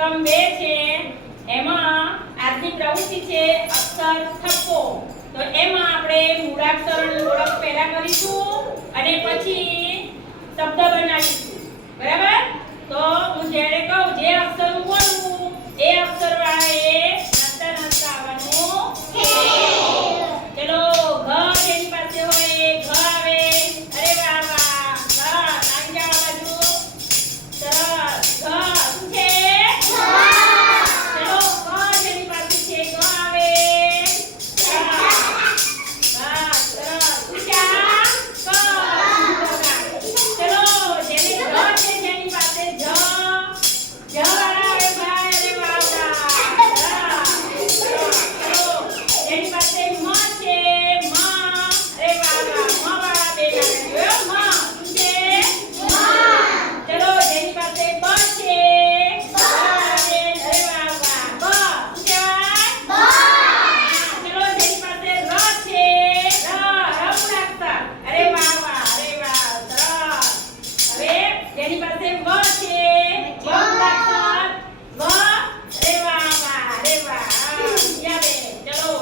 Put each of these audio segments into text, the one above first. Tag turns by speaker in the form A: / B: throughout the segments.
A: એકમ બે છે, એમાં આજની પ્રવૃત્તિ છે, અક્ષર થપ્પો તો એમાં આપણે મૂળાક્ષર ઓળખ પહેલા કરીશું અને પછી શબ્દ બનાવીશું. બરાબર? તો હું જ્યારે કહું, જે અક્ષર હું બોલું, એ અક્ષર વાળા એ એની પાસે વ છે. વ મૂળાક્ષર વ રે વા વા રે વા યા ચલો.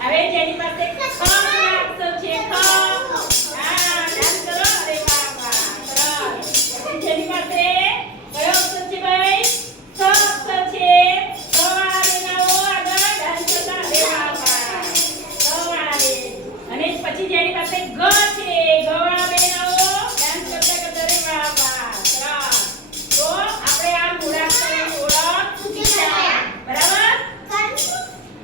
A: હવે જેની પાસે ખ મૂળાક્ષર છે ખ પછી જેની પાસે ગ છે